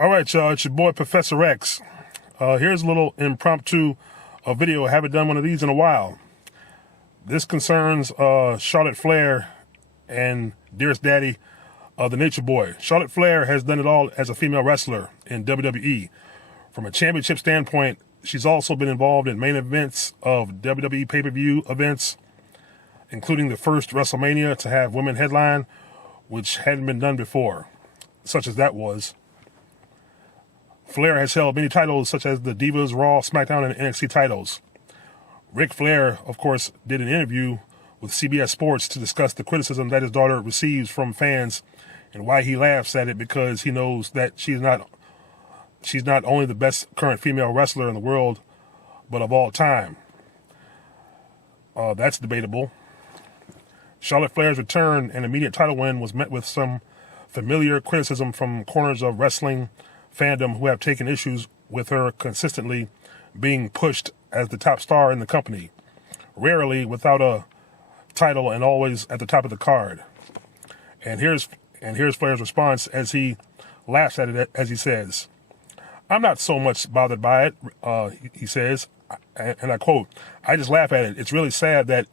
All right, y'all, it's your boy Professor X. Here's a little impromptu video. I haven't done one of these in a while. This concerns Charlotte Flair and Dearest Daddy, the Nature Boy. Charlotte Flair has done it all as a female wrestler in WWE. From a championship standpoint, she's also been involved in main events of WWE pay-per-view events, including the first WrestleMania to have women headline, which hadn't been done before, such as that was. Flair has held many titles, such as the Divas, Raw, SmackDown, and NXT titles. Ric Flair, of course, did an interview with CBS Sports to discuss the criticism that his daughter receives from fans and why he laughs at it, because he knows that she's not only the best current female wrestler in the world, but of all time. That's debatable. Charlotte Flair's return and immediate title win was met with some familiar criticism from corners of wrestling fandom who have taken issues with her consistently being pushed as the top star in the company, rarely without a title and always at the top of the card. And here's Flair's response as he laughs at it, as he says, "I'm not so much bothered by it," he says, and I quote, "I just laugh at it. It's really sad that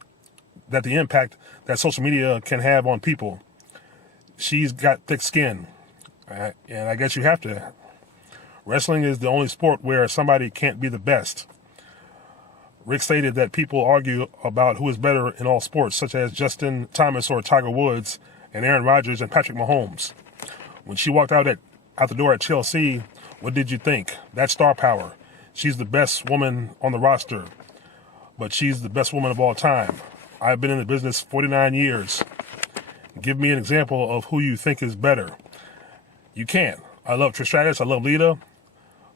the impact that social media can have on people. She's got thick skin, and I guess you have to. Wrestling is the only sport where somebody can't be the best." Rick stated that people argue about who is better in all sports, such as Justin Thomas or Tiger Woods and Aaron Rodgers and Patrick Mahomes. When she walked out the door at Chelsea, what did you think? That's star power. She's the best woman on the roster, but she's the best woman of all time. I've been in the business 49 years. Give me an example of who you think is better. You can't. I love Trish Stratus, I love Lita,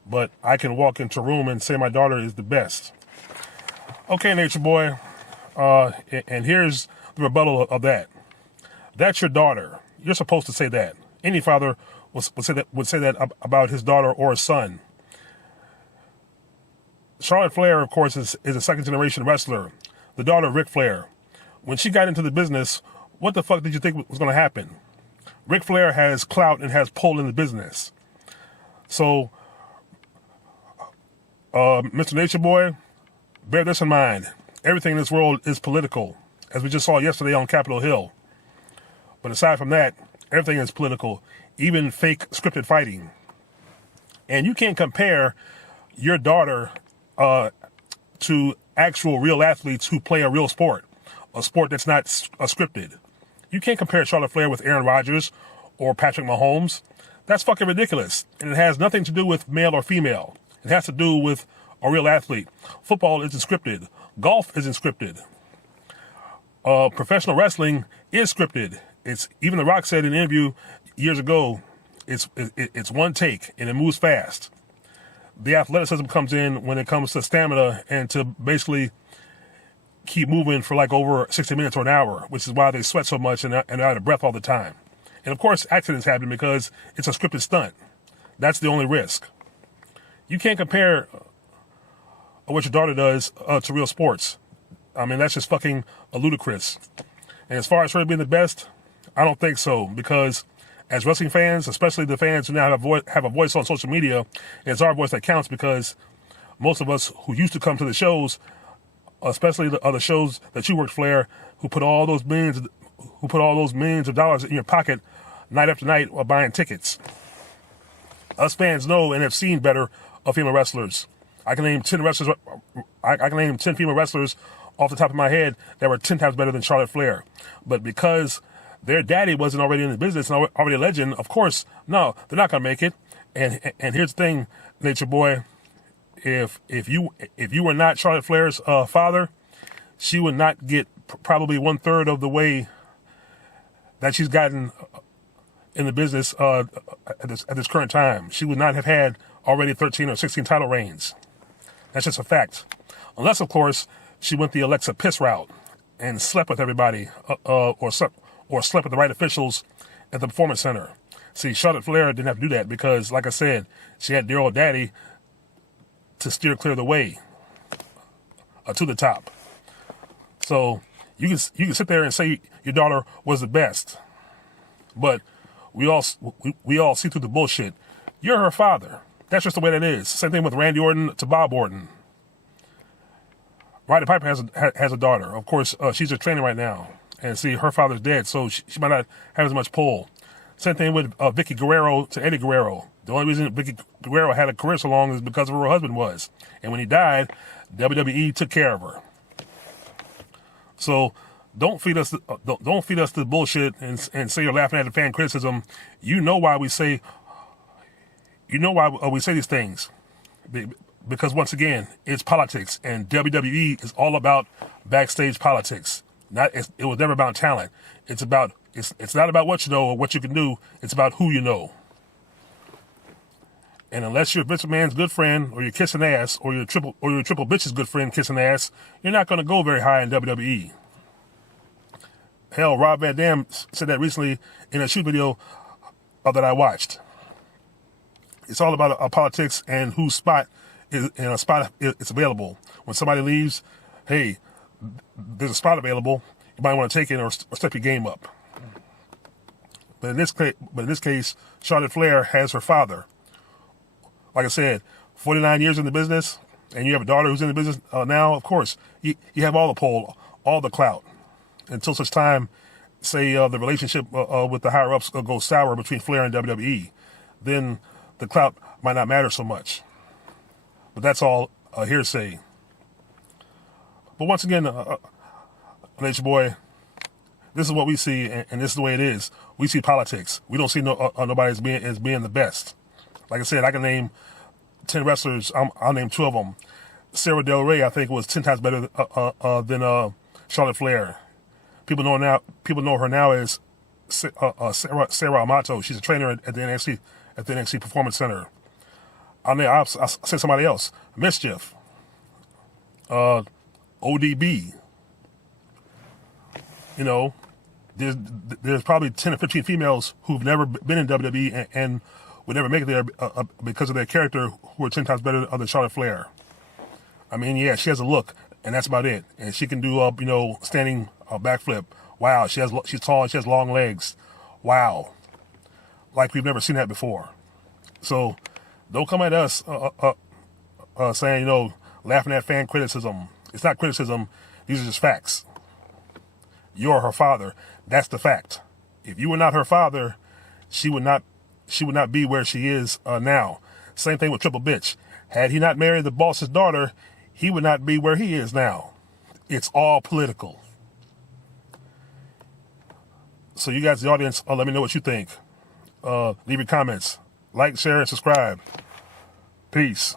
but I can walk into a room and say my daughter is the best. Okay, Nature Boy, and here's the rebuttal of that. That's your daughter. You're supposed to say that. Any father would say that about his daughter or his son. Charlotte Flair, of course, is a second-generation wrestler, the daughter of Ric Flair. When she got into the business, what the fuck did you think was going to happen? Ric Flair has clout and has pull in the business. So, Mr. Nature Boy, bear this in mind. Everything in this world is political, as we just saw yesterday on Capitol Hill. But aside from that, everything is political, even fake scripted fighting. And you can't compare your daughter to actual real athletes who play a real sport, a sport that's not scripted. You can't compare Charlotte Flair with Aaron Rodgers or Patrick Mahomes. That's fucking ridiculous. And it has nothing to do with male or female. It has to do with a real athlete. Football isn't scripted. Golf isn't scripted. Professional wrestling is scripted. It's even The Rock said in an interview years ago, it's one take and it moves fast. The athleticism comes in when it comes to stamina and to basically keep moving for like over 60 minutes or an hour, which is why they sweat so much and are out of breath all the time. And of course, accidents happen because it's a scripted stunt. That's the only risk. You can't compare what your daughter does to real sports. I mean, that's just fucking ludicrous. And as far as her being the best, I don't think so, because as wrestling fans, especially the fans who now have a voice on social media, it's our voice that counts, because most of us who used to come to the shows, especially the other shows that you worked, Flair, who put all those millions of dollars in your pocket night after night while buying tickets. Us fans know and have seen better of female wrestlers. I can name 10 wrestlers. I can name 10 female wrestlers off the top of my head that were 10 times better than Charlotte Flair. But because their daddy wasn't already in the business and already a legend, of course, no, they're not gonna make it. And here's the thing, Nature Boy. If you were not Charlotte Flair's father, she would not get probably 1/3 of the way that she's gotten in the business at this current time. She would not have had already 13 or 16 title reigns. That's just a fact. Unless, of course, she went the Alexa Piss route and slept with everybody, or slept with the right officials at the Performance Center. See, Charlotte Flair didn't have to do that because, like I said, she had dear old daddy to steer clear the way to the top. So you can sit there and say your daughter was the best, but we all see through the bullshit. You're her father. That's just the way that is. Same thing with Randy Orton to Bob Orton. Roddy Piper has a daughter. Of course, she's just training right now. And see, her father's dead, so she might not have as much pull. Same thing with Vicky Guerrero to Eddie Guerrero. The only reason Vicky Guerrero had a career so long is because of who her husband was. And when he died, WWE took care of her. So don't feed us the bullshit and say you're laughing at the fan criticism. You know why we say these things. Because once again, it's politics, and WWE is all about backstage politics. It was never about talent. It's not about what you know or what you can do. It's about who you know. And unless you're Vince McMahon's good friend, or you're kissing ass, or you're triple bitch's good friend kissing ass, you're not going to go very high in WWE. Hell, Rob Van Dam said that recently in a shoot video that I watched. It's all about politics and whose spot is in a spot it's available. When somebody leaves, hey, there's a spot available. You might want to take it or step your game up. But in this case, Charlotte Flair has her father. Like I said, 49 years in the business, and you have a daughter who's in the business now. Of course, you have all the pull, all the clout, until such time, say the relationship with the higher ups goes sour between Flair and WWE. Then the clout might not matter so much. But that's all hearsay. But once again, Nature Boy, this is what we see, and this is the way it is. We see politics. We don't see nobody as being the best. Like I said, I can name 10 wrestlers. I'll name 2 of them. Sarah Del Rey, I think, was 10 times better than Charlotte Flair. People know her now as Sarah Amato. She's a trainer at the NXT Performance Center. I'll say somebody else. Mischief. ODB. You know, there's probably 10 or 15 females who've never been in WWE and would never make it there because of their character, who are 10 times better than Charlotte Flair. I mean, yeah, she has a look, and that's about it. And she can do, standing backflip. Wow, she's tall and she has long legs. Wow, like we've never seen that before. So don't come at us saying, laughing at fan criticism. It's not criticism. These are just facts. You're her father. That's the fact. If you were not her father, she would not be where she is now. Same thing with Triple Bitch. Had he not married the boss's daughter, he would not be where he is now. It's all political. So you guys, the audience, let me know what you think. Leave your comments. Like, share, and subscribe. Peace.